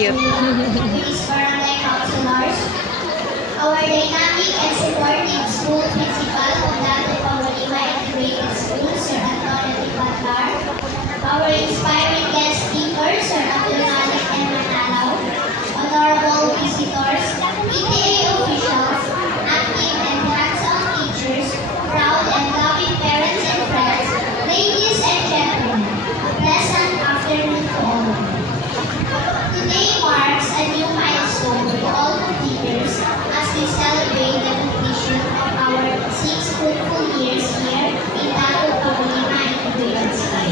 cute. With barangay counselors, our dynamic and supportive school principal, Condado Paulima Integrated School, Sir Antonio Tipatar, our inspiring guest speakers, Sir Abdul Malik and Manalaw, honorable visitors, PTA officials, active and hands-on teachers, proud and loving parents and friends, ladies and gentlemen, a pleasant afternoon to all of you. Today marks a new milestone for all completers as we celebrate the completion of our 6 fruitful years here in Tato Paulina Integrated School.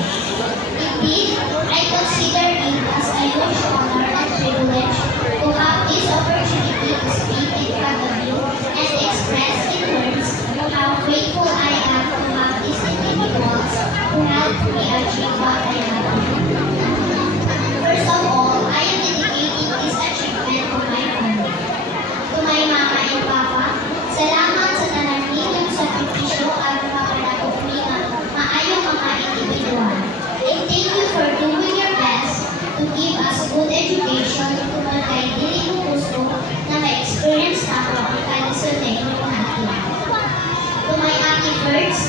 Indeed, I consider it as a huge honor and privilege to have this opportunity to speak in front of you and express in words how grateful I am to have these individuals who helped me achieve what I have. First of all, I am dedicating this achievement to my family. To my mama and papa, salamat sa tanan ninyong sakripisyo at mapadakop ni nga maayong mga individual. And thank you for doing your best to give us good education to mga kay dili mo gusto na ma-experience na ako ang kalisod na inyong natin. To my Ate Birds,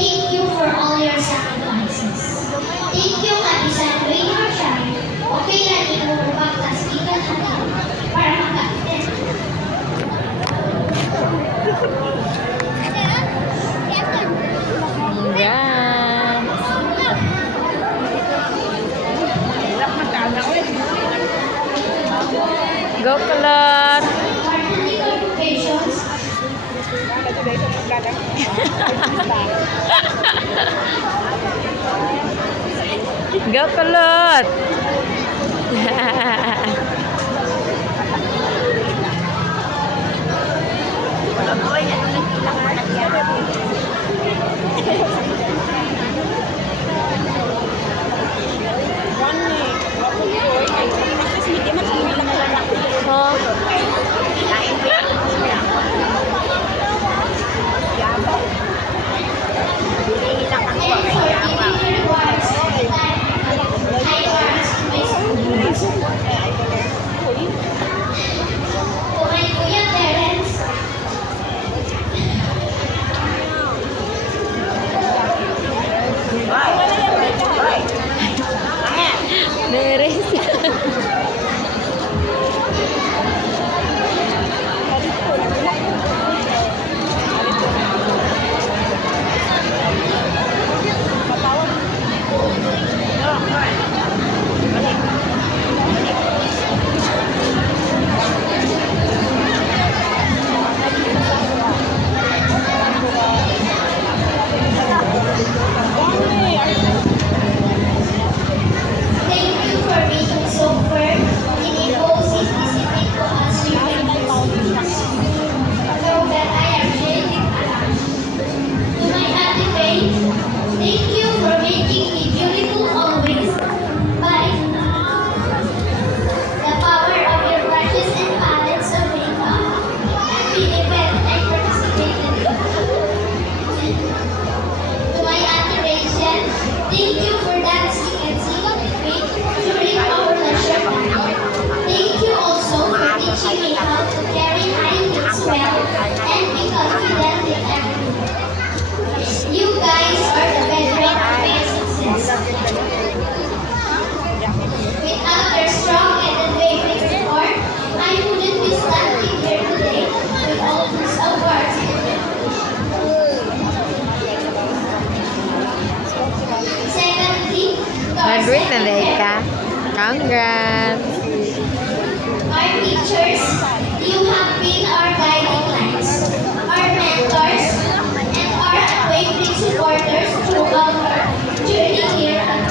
thank you for all your sacrifices. Thank you nga bisan rain or shine, okay lang ito upang tasbigan natin para makakita. Yan. Go Kulot! Quarterly convocations, Go Kulot! and for giving your rewards that high marks in my school. To my Kuya Terence, Beres. thank you for being so firm in imposing discipline to us during these weeks. Know that I am really attached. To my Ate Faith, thank you for making me beautiful always by the power of your brushes and palettes of makeup. Every event I participated in. To my Ate Rachel, thank you for dancing and singing with me during our leisure time. Thank you also for teaching me how to carry high heels well and be confident in everything. You guys are the bedrock of my success. Without your strong and unwavering support, I wouldn't be standing here today with all these awards. Secondly, to our Graduate na dahil second ka. Congrats! our teachers, you have been our guiding lights, our mentors, and our unwavering supporters throughout our journey here at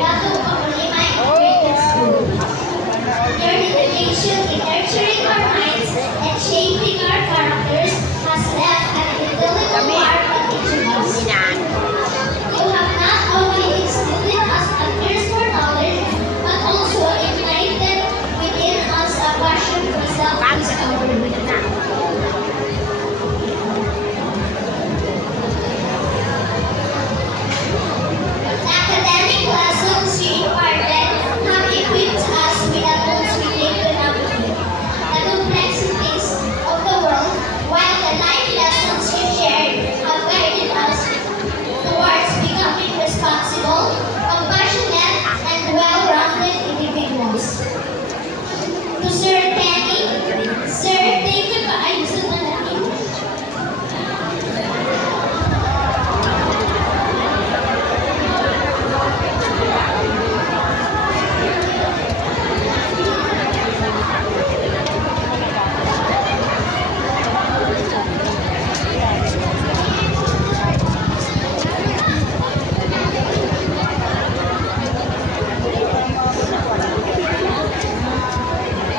Tato Paulina Integrated School. Your dedication in nurturing our minds and shaping our characters has left an indelible mark on each of us. To Sir Kenny. Sir, thank you kaayo sa panahon.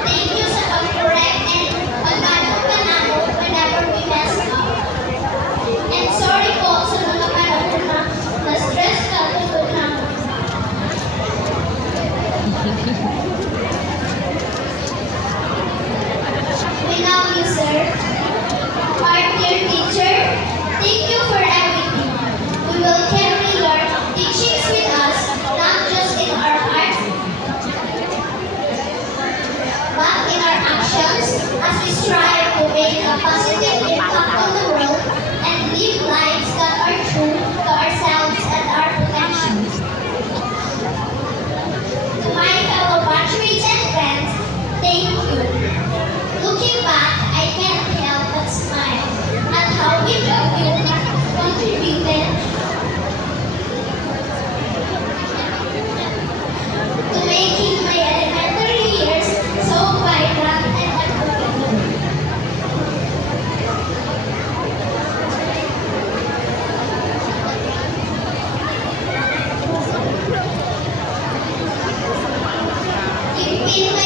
Thank you sa pag-correct and pagkatong ka namo whenever we mess up. And sorry po sa mga panahon na na-stress ka tungkol namo. We love you, sir. Our dear teacher, thank you for everything. We will carry your teachings with us, not just in our hearts, but in our actions as we strive to make a positive impact on the world and live lives that are true to ourselves and our potential. To my fellow batchmates and friends, thank you. Looking back, I can't help but smile at how each of you contributed to making my elementary years so vibrant and unforgettable. You've been my